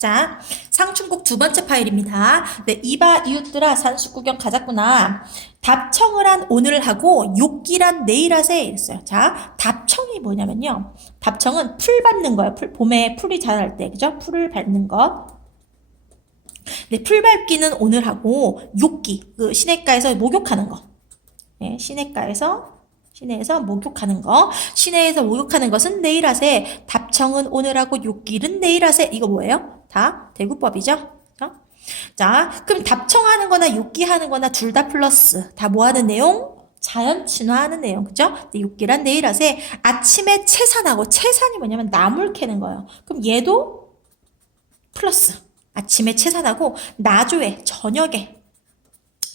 자, 상충곡 두 번째 파일입니다. 네, 이봐 이웃들아 산수 구경 가자꾸나. 답청을 한 오늘 하고 욕기란 내일 하세 이랬어요. 자, 답청이 뭐냐면요. 답청은 풀 밟는 거예요. 풀, 봄에 풀이 자랄 때, 그죠? 풀을 밟는 것. 네, 풀 밟기는 오늘 하고 욕기, 그 시냇가에서 목욕하는 거. 네, 시냇가에서 시내에서 목욕하는 거. 시내에서 목욕하는 것은 내일 하세. 답청은 오늘 하고 욕길은 내일 하세. 이거 뭐예요? 다 대구법이죠? 어? 자, 그럼 답청하는 거나 욕기하는 거나 둘 다 플러스. 다 뭐 하는 내용? 자연 친화하는 내용, 그죠? 네, 욕기란 내일 하세. 아침에 채산하고, 채산이 뭐냐면 나물 캐는 거예요. 그럼 얘도 플러스. 아침에 채산하고, 나조에, 저녁에.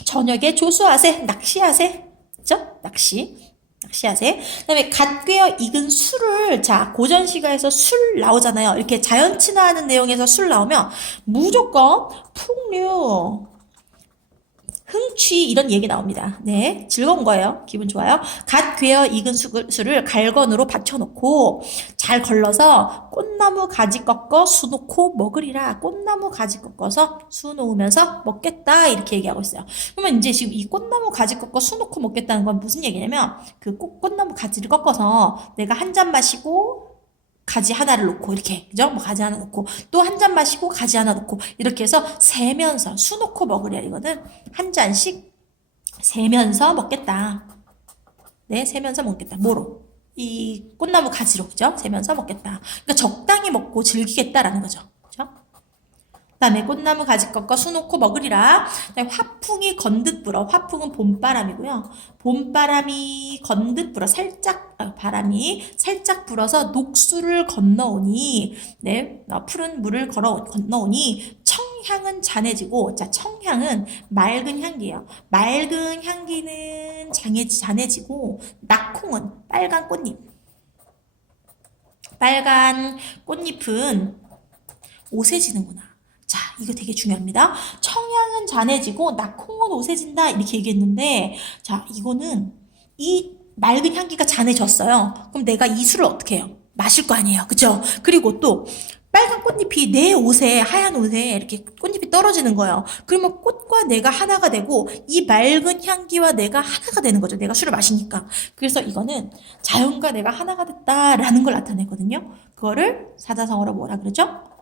저녁에 조수하세, 낚시하세. 그죠? 낚시. 낚시하세. 그 다음에 갓 꿰어 익은 술을, 자, 고전시가에서 술 나오잖아요. 이렇게 자연 친화하는 내용에서 술 나오면 무조건 풍류, 흥취 이런 얘기 나옵니다. 네, 즐거운 거예요. 기분 좋아요. 갓 괴어 익은 수- 술을 갈건으로 받쳐놓고 잘 걸러서 꽃나무 가지 꺾어 수 놓고 먹으리라. 꽃나무 가지 꺾어서 수 놓으면서 먹겠다 이렇게 얘기하고 있어요. 그러면 이제 지금 이 꽃나무 가지 꺾어 수 놓고 먹겠다는 건 무슨 얘기냐면 그 꽃, 꽃나무 가지를 꺾어서 내가 한 잔 마시고 가지 하나를 놓고 이렇게 그죠? 뭐 가지 하나 놓고 또 한 잔 마시고 가지 하나 놓고 이렇게 해서 세면서 수 놓고 먹으려 이거는 한 잔씩 세면서 먹겠다. 네, 세면서 먹겠다. 뭐로? 이 꽃나무 가지로 그죠? 세면서 먹겠다. 그러니까 적당히 먹고 즐기겠다라는 거죠. 그죠? 그다음에 꽃나무 가지 꺾어 수 놓고 먹으리라. 그다음에 화풍이 건듯 불어. 화풍은 봄바람이고요. 봄바람이 건듯 불어. 살짝 아, 바람이 살짝 불어서 녹수를 건너오니 네, 어, 푸른 물을 걸어 건너오니 청향은 잔해지고 자 청향은 맑은 향기예요. 맑은 향기는 장해, 잔해지고 낙콩은 빨간 꽃잎. 빨간 꽃잎은 오세지는구나. 자, 이거 되게 중요합니다. 청향은 잔해지고 낙콩은 오세진다 이렇게 얘기했는데 자, 이거는 이 맑은 향기가 잔해졌어요. 그럼 내가 이 술을 어떻게 해요? 마실 거 아니에요. 그죠? 그리고 또 빨간 꽃잎이 내 옷에 하얀 옷에 이렇게 꽃잎이 떨어지는 거예요. 그러면 꽃과 내가 하나가 되고 이 맑은 향기와 내가 하나가 되는 거죠. 내가 술을 마시니까. 그래서 이거는 자연과 내가 하나가 됐다라는 걸 나타내거든요. 그거를 사자성어로 뭐라 그러죠?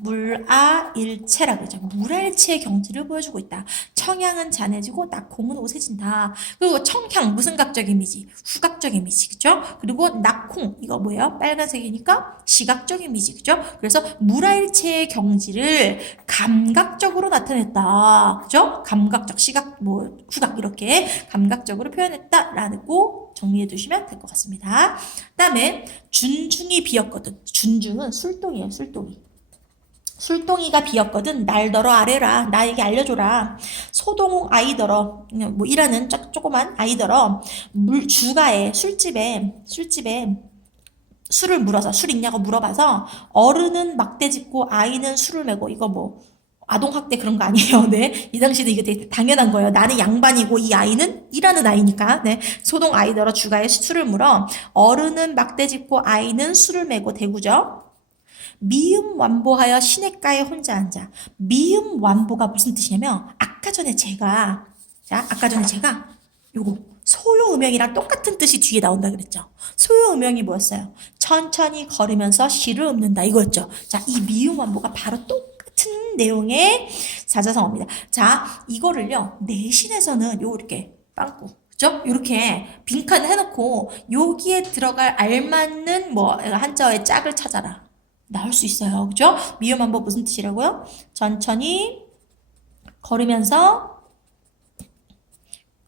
물아일체라 그러죠. 물아일체의 경지를 보여주고 있다. 청향은 잔해지고 낙콩은 오세진다. 그리고 청향 무슨 각적 이미지? 후각적 이미지, 그죠? 그리고 낙콩 이거 뭐예요? 빨간색이니까 시각적 이미지, 그죠? 그래서 물아일체의 경지를 감각적으로 나타냈다, 그죠? 감각적, 시각, 뭐 후각 이렇게 감각적으로 표현했다라고 정리해 두시면 될 것 같습니다. 그다음에 준중이 비었거든. 준중은 술동이에요, 술동이. 술동이가 비었거든 날더러 아래라 나에게 알려줘라 소동 아이더러 뭐 이라는 쪼- 조그만 아이더러 물 주가에 술집에 술집에 술을 물어서 술 있냐고 물어봐서 어른은 막대 짚고 아이는 술을 메고 이거 뭐 아동학대 그런 거 아니에요. 네. 이 당시는 이게 되게 당연한 거예요. 나는 양반이고 이 아이는 일하는 아이니까. 네. 소동 아이더러 주가에 술을 물어 어른은 막대 짚고 아이는 술을 메고 대구죠. 미음 완보하여 시냇가에 혼자 앉아. 미음 완보가 무슨 뜻이냐면 아까 전에 제가 자 아까 전에 제가 요거 소요 음영이랑 똑같은 뜻이 뒤에 나온다 그랬죠. 소요 음영이 뭐였어요? 천천히 걸으면서 시를 읊는다 이거였죠. 자 이 미음 완보가 바로 똑같은 내용의 사자성어입니다. 자 이거를요 내신에서는 요 이렇게 빵꾸 그죠? 이렇게 빈칸을 해놓고 여기에 들어갈 알맞는 뭐 한자어의 짝을 찾아라. 나올 수 있어요. 그죠? 미음 한번 무슨 뜻이라고요? 천천히 걸으면서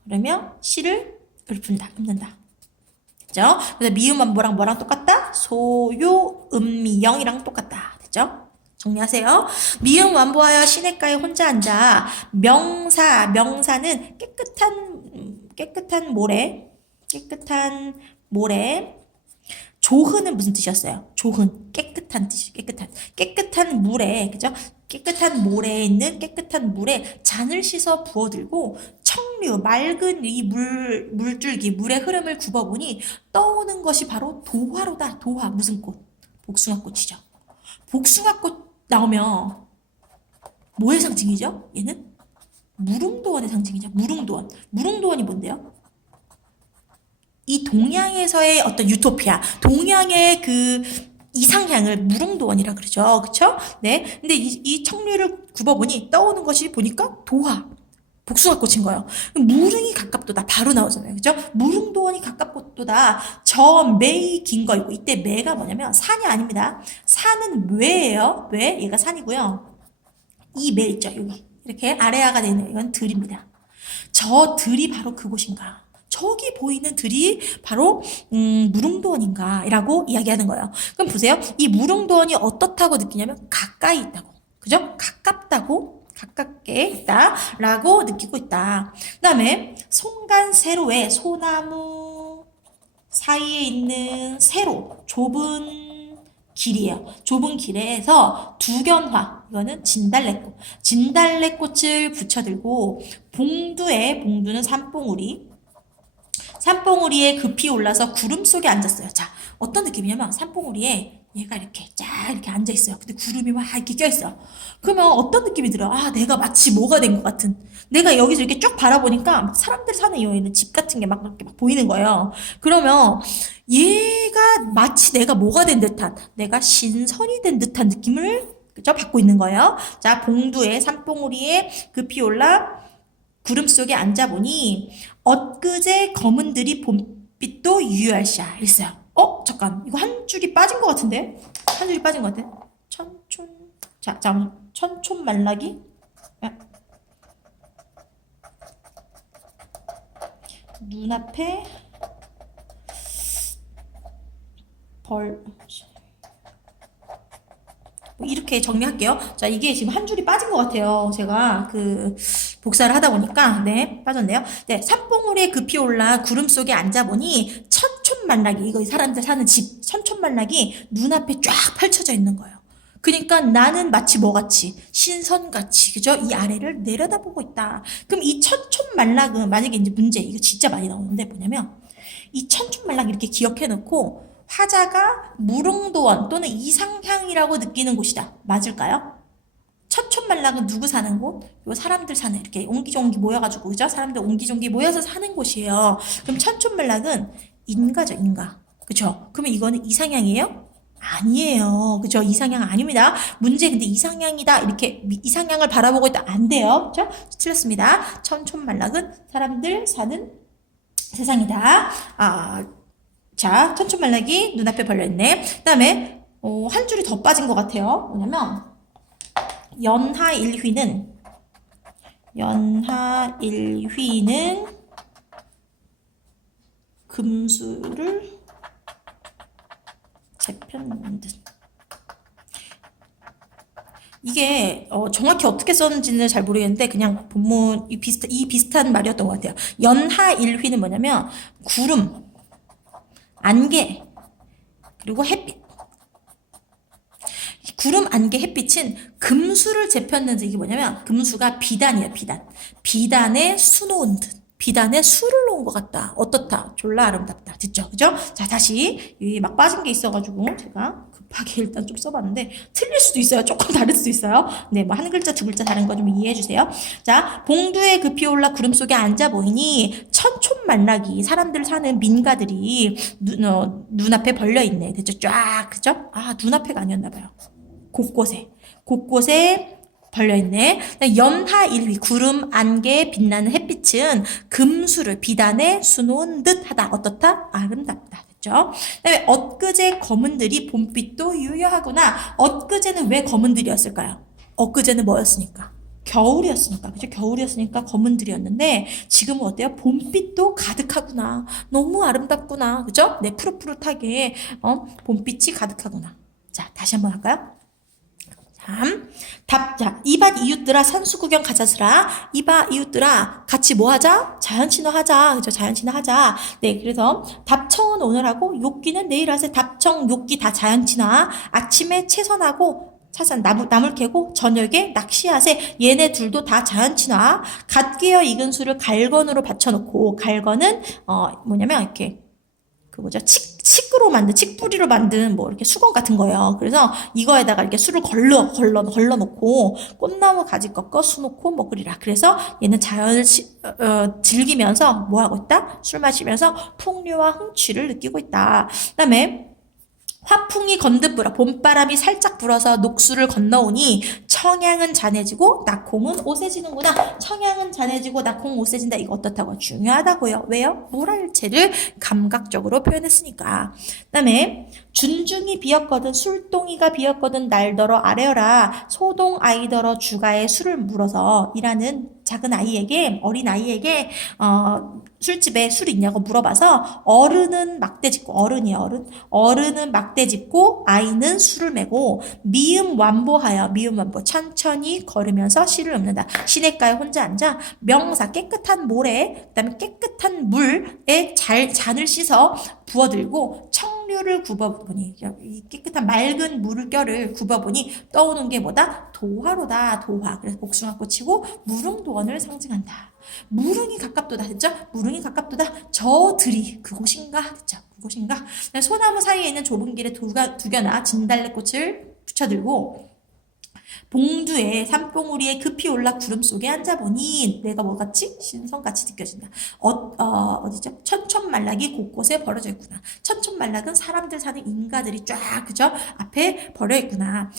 그러면 시를 읊는다. 읊는다. 그죠? 그래서 미음 한보랑 뭐랑 똑같다? 소요 음미영이랑 똑같다. 됐죠? 정리하세요. 미음 완보하여 시냇가에 혼자 앉아 명사 명사는 깨끗한 음, 깨끗한 모래 깨끗한 모래 조흔은 무슨 뜻이었어요? 조흔 깨끗한 뜻이 깨끗한 깨끗한 물에 그죠? 깨끗한 모래에 있는 깨끗한 물에 잔을 씻어 부어들고 청류 맑은 이 물 물줄기 물의 흐름을 굽어보니 떠오는 것이 바로 도화로다 도화 무슨 꽃? 복숭아꽃이죠. 복숭아꽃 나오면 뭐의 상징이죠? 얘는 무릉도원의 상징이죠. 무릉도원. 무릉도원이 뭔데요? 이 동양에서의 어떤 유토피아, 동양의 그 이상향을 무릉도원이라 그러죠. 그쵸? 네. 근데 이, 이 청류를 굽어보니 떠오는 것이 보니까 도화. 꽂힌 거예요. 무릉이 가깝도다 바로 나오잖아요. 그죠? 무릉도원이 가깝도다 저 매이 긴 거이고 이때 매가 뭐냐면 산이 아닙니다. 산은 외예요. 외 얘가 산이고요. 이 매 있죠. 여기 이렇게 아래아가 되는 이건 들입니다. 저 들이 바로 그곳인가? 저기 보이는 들이 바로 음, 무릉도원인가라고 이야기하는 거예요. 그럼 보세요. 이 무릉도원이 어떻다고 느끼냐면 가까이 있다고. 그죠? 가깝다고 가깝게 있다라고 느끼고 있다. 그다음에 송간 세로에 소나무 사이에 있는 세로 좁은 길이에요. 좁은 길에서 두견화 이거는 진달래꽃 진달래꽃을 붙여들고 봉두에 봉두는 산봉우리 산봉우리에 급히 올라서 구름 속에 앉았어요. 자, 어떤 느낌이냐면 산봉우리에 얘가 이렇게 쫙 이렇게 앉아 있어요. 근데 구름이 막 이렇게 껴 있어요. 그러면 어떤 느낌이 들어? 아, 내가 마치 뭐가 된 것 같은. 내가 여기서 이렇게 쭉 바라보니까 막 사람들 사는 이유에 있는 집 같은 게 막 이렇게 막 보이는 거예요. 그러면 얘가 마치 내가 뭐가 된 듯한, 내가 신선이 된 듯한 느낌을 그죠? 받고 있는 거예요. 자, 봉두에 산봉우리에 급히 올라 구름 속에 앉아보니 엊그제 검은들이 봄빛도 유효할샤 이랬어요. 어? 잠깐 이거 한 줄이 빠진 것 같은데? 한 줄이 빠진 것 같아. 천촌 자, 자 천촌 말라기 아. 눈앞에 벌뭐 이렇게 정리할게요. 자, 이게 지금 한 줄이 빠진 것 같아요. 제가 그 복사를 하다 보니까 네 빠졌네요. 네, 산봉우리에 급히 올라 구름 속에 앉아보니 천촌만락이 이거 사람들 사는 집 천촌만락이 눈앞에 쫙 펼쳐져 있는 거예요. 그러니까 나는 마치 뭐같이 신선같이 그죠? 이 아래를 내려다보고 있다. 그럼 이 천촌만락은 만약에 이제 문제 이거 진짜 많이 나오는데 뭐냐면 이 천촌만락 이렇게 기억해 놓고 화자가 무릉도원 또는 이상향이라고 느끼는 곳이다. 맞을까요? 천촌만락은 누구 사는 곳? 요 사람들 사는 이렇게 옹기종기 모여가지고 그죠? 사람들 옹기종기 모여서 사는 곳이에요. 그럼 천촌만락은 인가죠, 인가. 그죠? 그러면 이거는 이상향이에요? 아니에요. 그죠? 이상향 아닙니다. 문제 근데 이상향이다. 이렇게 미- 이상향을 바라보고 있다. 안 돼요. 그죠? 틀렸습니다. 천촌만락은 사람들 사는 세상이다. 아, 자, 천촌만락이 눈앞에 벌려있네. 그 다음에, 어, 한 줄이 더 빠진 것 같아요. 뭐냐면, 연하일휘는, 연하일휘는 금수를 재편는 듯. 이게 어, 정확히 어떻게 썼는지는 잘 모르겠는데 그냥 본문 이 비슷 이 비슷한 말이었던 것 같아요. 연하 일휘는 뭐냐면 구름, 안개, 그리고 햇빛. 구름, 안개, 햇빛은 금수를 재폈는지 이게 뭐냐면 금수가 비단이에요, 비단. 비단에 수놓은 듯. 비단에 수를 놓은 것 같다. 어떻다? 졸라 아름답다. 됐죠? 그죠? 자, 다시. 여기 막 빠진 게 있어가지고 제가 급하게 일단 좀 써봤는데 틀릴 수도 있어요. 조금 다를 수도 있어요. 네, 뭐 한 글자, 두 글자 다른 거 좀 이해해 주세요. 자, 봉두에 급히 올라 구름 속에 앉아 보이니 천촌만락이 사람들 사는 민가들이 눈, 어, 눈앞에 벌려 있네. 됐죠? 쫙, 그죠? 아, 눈앞에가 아니었나 봐요. 곳곳에. 곳곳에 벌려 있네. 연하일위 구름 안개 빛나는 햇빛은 금수를 비단에 수놓은 듯하다. 어떻다? 아름답다. 그다음에 엊그제 검은들이 봄빛도 유효하구나. 엊그제는 왜 검은들이었을까요? 엊그제는 뭐였으니까? 겨울이었으니까 그죠? 겨울이었으니까 검은들이었는데 지금은 어때요? 봄빛도 가득하구나. 너무 아름답구나. 그죠? 네, 푸릇푸릇하게 어, 봄빛이 가득하구나. 자, 다시 한번 할까요? 참. 답, 자, 이밭 이웃들아 산수 구경 가자스라. 이밭 이웃들아 같이 뭐 하자? 자연 친화 하자. 그죠? 자연 친화 하자. 네, 그래서 답청은 오늘 하고 욕기는 내일 하세. 답청, 욕기 다 자연 친화. 아침에 채선하고 차선 나무, 나물 캐고 저녁에 낚시하세. 얘네 둘도 다 자연친화. 갓 깨어 익은 술을 갈건으로 받쳐놓고 갈건은 어 뭐냐면 이렇게 그그 뭐죠? 칡, 칡으로 만든, 칡뿌리로 만든 뭐 이렇게 수건 같은 거예요. 그래서 이거에다가 이렇게 술을 걸러, 걸러, 걸러 놓고 꽃나무 가지 꺾어 수 놓고 먹으리라. 그래서 얘는 자연을 시- 어, 어, 즐기면서 뭐 하고 있다? 술 마시면서 풍류와 흥취를 느끼고 있다. 그 다음에 화풍이 건듯 불어 봄바람이 살짝 불어서 녹수를 건너오니 청양은 잔해지고 낙홍은 오세지는구나. 청양은 잔해지고 낙홍은 오세진다. 이거 어떻다고? 중요하다고요. 왜요? 물할체를 감각적으로 표현했으니까. 그다음에 준중이 비었거든 술동이가 비었거든 날더러 아래어라 소동 아이더러 주가에 술을 물어서 일하는 작은 아이에게 어린 아이에게 어, 술집에 술 있냐고 물어봐서 어른은 막대 짚고 어른이 어른. 어른은 막대 짚고 아이는 술을 메고 미음 완보하여 미음 완보. 천천히 걸으면서 시를 읊는다. 시냇가에 혼자 앉아 명사 깨끗한 모래 그다음에 깨끗한 물에 잘 잔을 씻어 부어들고 청 류를 굽어보니 이 깨끗한 맑은 물결을 굽어보니 떠오는 게 뭐다 도화로다 도화 그래서 복숭아꽃이고 무릉도원을 상징한다. 무릉이 가깝도다 됐죠? 무릉이 가깝도다 저들이 그곳인가 됐죠? 그곳인가? 소나무 사이에 있는 좁은 길에 두겨나 진달래꽃을 붙여들고 봉두에 산봉우리에 급히 올라 구름 속에 앉아보니 내가 뭐같이 신성같이 느껴진다. 어, 어, 어디죠? 천천말락이 곳곳에 벌어져 있구나. 천천말락은 사람들 사는 인가들이 쫙 그죠? 앞에 벌어 있구나.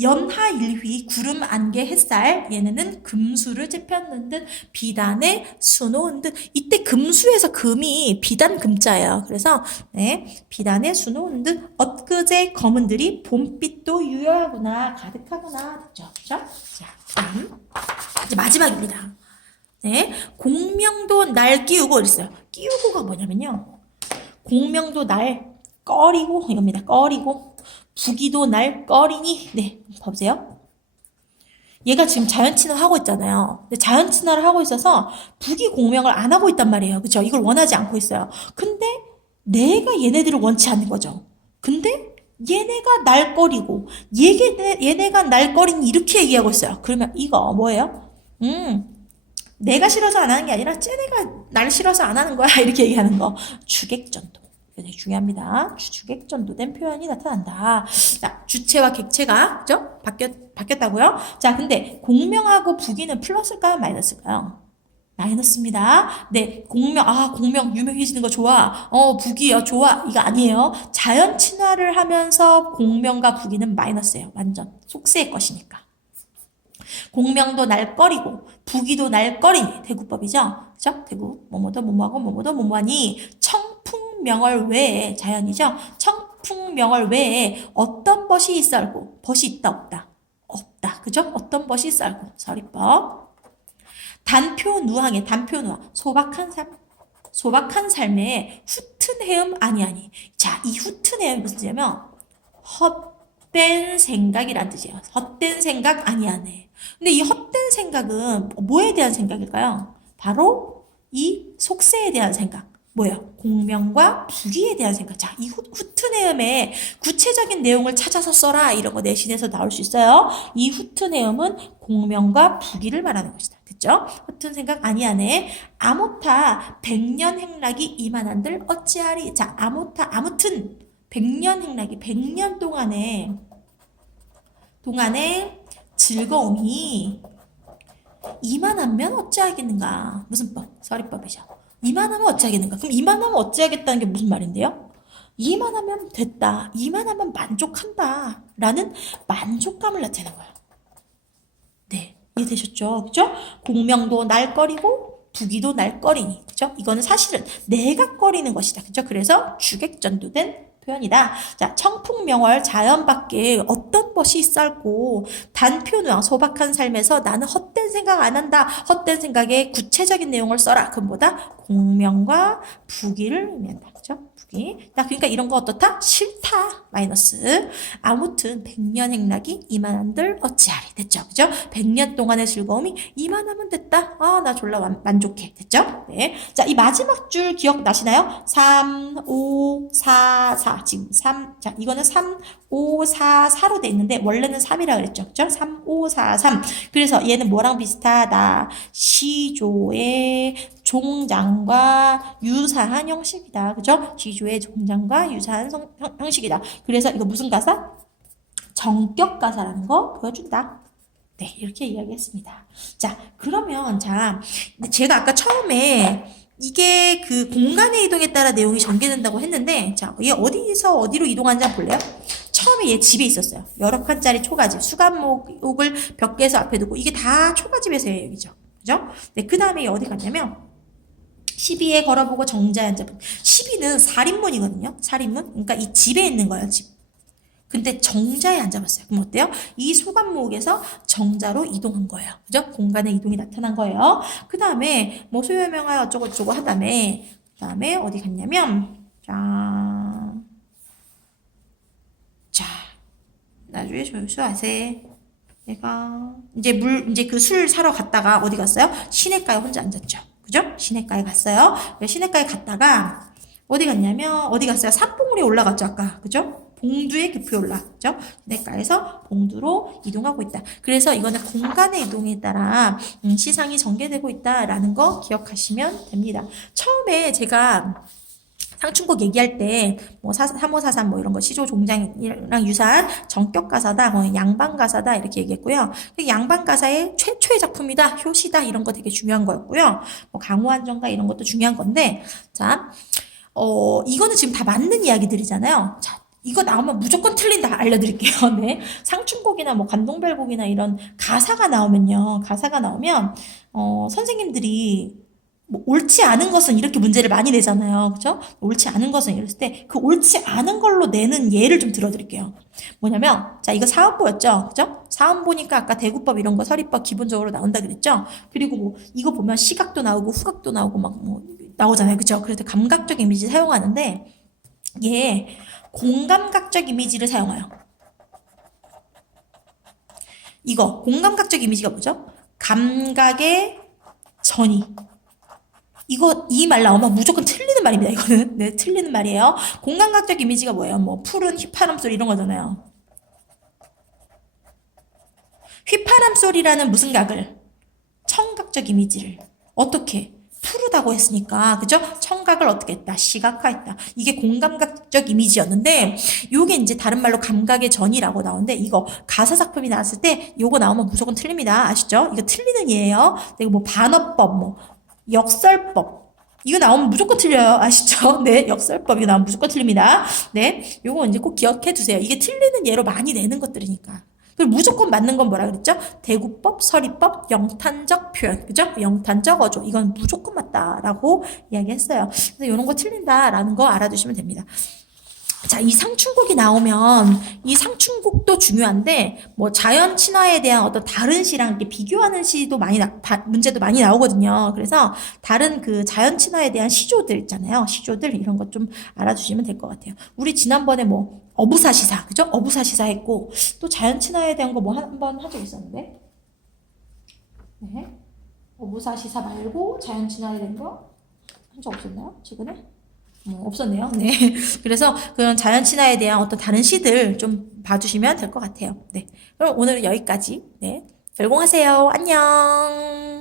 연하 일휘 구름 안개 햇살 얘네는 금수를 찝혔는 듯 비단에 수놓은 듯 이때 금수에서 금이 비단 금자예요. 그래서 네 비단에 수놓은 듯 엊그제 검은들이 봄빛도 유효하구나 가득하구나 됐죠 그죠? 자 다음 이제 마지막입니다. 네 공명도 날 끼우고 이랬어요. 끼우고가 뭐냐면요 공명도 날 꺼리고 이겁니다. 꺼리고 부기도 날 꺼리니 네 보세요. 얘가 지금 자연 친화를 하고 있잖아요. 근데 자연 친화를 하고 있어서 부기 공명을 안 하고 있단 말이에요. 그렇죠? 이걸 원하지 않고 있어요. 근데 내가 얘네들을 원치 않는 거죠. 근데 얘네가 날 꺼리고 얘네, 얘네가 날 꺼리니 이렇게 얘기하고 있어요. 그러면 이거 뭐예요? 음 내가 싫어서 안 하는 게 아니라 쟤네가 날 싫어서 안 하는 거야 이렇게 얘기하는 거 주객전도 되게 중요합니다. 주- 주객전도 된 표현이 나타난다. 자, 주체와 객체가 그죠? 바뀌었 바뀌었다고요? 자, 근데 공명하고 부기는 플러스일까요, 마이너스일까요? 마이너스입니다. 네, 공명, 아, 공명 유명해지는 거 좋아. 어, 부기요, 좋아. 이거 아니에요. 자연 친화를 하면서 공명과 부기는 마이너스예요. 완전. 속세의 것이니까. 공명도 날 꺼리고 부기도 날 꺼리니 대구법이죠. 그죠? 대구 뭐뭐도 뭐뭐하고 뭐뭐도 뭐뭐하니 청 풍명월 외에 자연이죠. 청풍명월 외에 어떤 벗이 있을고 벗이 있다 없다 없다 그죠? 어떤 벗이 있을고 서리법 단표 누항의 단표 누항 소박한 삶 소박한 삶에 후튼 해음 아니 아니 자이 후튼 해음 무슨 뜻이냐면 헛된 생각이란 뜻이에요. 헛된 생각 아니하네. 근데 이 헛된 생각은 뭐에 대한 생각일까요? 바로 이 속세에 대한 생각. 뭐예요? 공명과 부기에 대한 생각. 자, 이 후, 후트네음의 구체적인 내용을 찾아서 써라. 이런 거 내신에서 나올 수 있어요. 이 후트네음은 공명과 부기를 말하는 것이다. 됐죠? 헛된 생각 아니하네. 아모타 백년 행락이 이만한들 어찌하리. 자, 아모타 아무튼 백년 행락이 백년 동안에 동안에 즐거움이 이만하면 어찌하겠는가? 무슨 법? 서리법이죠. 이만하면 어찌하겠는가? 그럼 이만하면 어찌하겠다는 게 무슨 말인데요? 이만하면 됐다. 이만하면 만족한다. 라는 만족감을 나타내는 거예요. 네. 이해되셨죠? 그죠? 공명도 날 꺼리고 부기도 날 꺼리니. 그죠? 이거는 사실은 내가 꺼리는 것이다. 그죠? 그래서 주객전도된 표현이다. 자, 청풍명월 자연 밖에 어떤 것이 썰고 단표누와 소박한 삶에서 나는 헛된 생각 안 한다. 헛된 생각에 구체적인 내용을 써라. 그럼 뭐다? 공명과 부기를 의미한다. 그죠? 부기. 나 그러니까 이런 거 어떻다? 싫다. 마이너스. 아무튼 백년 행락이 이만한들 어찌하리. 됐죠? 그죠? 백년 동안의 즐거움이 이만하면 됐다. 아, 나 졸라 만, 만족해. 됐죠? 네. 자, 이 마지막 줄 기억나시나요? 3, 5, 4, 4. 지금 3. 자, 이거는 3, 5, 4, 4로 돼 있는데 원래는 3이라 그랬죠. 그죠? 3, 5, 4, 3. 그래서 얘는 뭐랑 비슷하다. 시조의 종장과 유사한 형식이다. 그죠? 시조의 종장과 유사한 성- 형, 형식이다. 그래서 이거 무슨 가사? 정격 가사라는 거 보여준다. 네, 이렇게 이야기했습니다. 자, 그러면 자, 제가 아까 처음에 이게 그 공간의 이동에 따라 내용이 전개된다고 했는데, 자, 얘 어디서 어디로 이동하는지 한번 볼래요? 처음에 얘 집에 있었어요. 여러 칸짜리 초가집, 수감목을 벽계에서 앞에 두고, 이게 다 초가집에서의 얘기죠. 그죠? 네, 그 다음에 얘 어디 갔냐면, 12에 걸어보고 정자에 앉아본. 12는 살인문이거든요. 살인문. 그러니까 이 집에 있는 거예요, 집. 근데 정자에 앉아봤어요. 그럼 어때요? 이 소감목에서 정자로 이동한 거예요. 그죠? 공간의 이동이 나타난 거예요. 그 다음에 뭐 소유명하여 어쩌고저쩌고 한 다음에 그 다음에 어디 갔냐면 자, 자 나중에 조수하세. 얘가 이제 물 이제 그 술 사러 갔다가 어디 갔어요? 시내가에 혼자 앉았죠. 그죠? 시내가에 갔어요. 시내가에 갔다가 어디 갔냐면 어디 갔어요? 산봉우리 올라갔죠 아까 그죠? 봉두에 깊이 올라갔죠. 시내가에서 봉두로 이동하고 있다. 그래서 이거는 공간의 이동에 따라 음, 시상이 전개되고 있다라는 거 기억하시면 됩니다. 처음에 제가 상충곡 얘기할 때 뭐 3543 뭐 이런 거 시조 종장이랑 유사한 정격 가사다, 뭐 양반 가사다 이렇게 얘기했고요. 양반 가사의 최초의 작품이다, 효시다 이런 거 되게 중요한 거였고요. 뭐 강호한정가 이런 것도 중요한 건데 자, 어 이거는 지금 다 맞는 이야기들이잖아요. 자, 이거 나오면 무조건 틀린다 알려드릴게요. 네. 상충곡이나 뭐 감동별곡이나 이런 가사가 나오면요. 가사가 나오면 어 선생님들이 뭐 옳지 않은 것은 이렇게 문제를 많이 내잖아요. 그죠? 옳지 않은 것은 이랬을 때 그 옳지 않은 걸로 내는 예를 좀 들어드릴게요. 뭐냐면 자 이거 사원보였죠. 그죠? 사원 보니까 아까 대구법 이런 거 서리법 기본적으로 나온다 그랬죠. 그리고 뭐 이거 보면 시각도 나오고 후각도 나오고 막 뭐 나오잖아요. 그죠? 그래서 감각적 이미지 사용하는데 얘 공감각적 이미지를 사용해요. 이거 공감각적 이미지가 뭐죠? 감각의 전이. 이거 이 말 나오면 무조건 틀리는 말입니다. 이거는 네 틀리는 말이에요. 공감각적 이미지가 뭐예요? 뭐 푸른 휘파람 소리 이런 거잖아요. 휘파람 소리라는 무슨 각을? 청각적 이미지를 어떻게? 푸르다고 했으니까 그죠? 청각을 어떻게 했다? 시각화했다. 이게 공감각적 이미지였는데 요게 이제 다른 말로 감각의 전이라고 나오는데 이거 가사 작품이 나왔을 때 요거 나오면 무조건 틀립니다. 아시죠? 이거 틀리는 예예요. 이거 뭐 반어법 뭐 역설법 이거 나오면 무조건 틀려요. 아시죠? 네, 역설법 이거 나오면 무조건 틀립니다. 네, 요거 이제 꼭 기억해 두세요. 이게 틀리는 예로 많이 내는 것들이니까. 그리고 무조건 맞는 건 뭐라 그랬죠? 대구법, 서리법, 영탄적 표현. 그죠? 영탄적 어조. 이건 무조건 맞다라고 이야기했어요. 그래서 이런 거 틀린다라는 거 알아두시면 됩니다. 자, 이 상충곡이 나오면 이 상충곡도 중요한데 뭐 자연 친화에 대한 어떤 다른 시랑 이렇게 비교하는 시도 많이 나, 다, 문제도 많이 나오거든요. 그래서 다른 그 자연 친화에 대한 시조들 있잖아요. 시조들 이런 것 좀 알아두시면 될 것 같아요. 우리 지난번에 뭐 어부사시사 그죠? 어부사시사 했고 또 자연 친화에 대한 거 뭐 한 번 한 적 있었는데 네. 어부사시사 말고 자연 친화에 대한 거 한 적 없었나요? 최근에? 뭐 없었네요. 네. 그래서 그런 자연 친화에 대한 어떤 다른 시들 좀 봐주시면 될 것 같아요. 네. 그럼 오늘 여기까지. 네. 결공하세요. 안녕.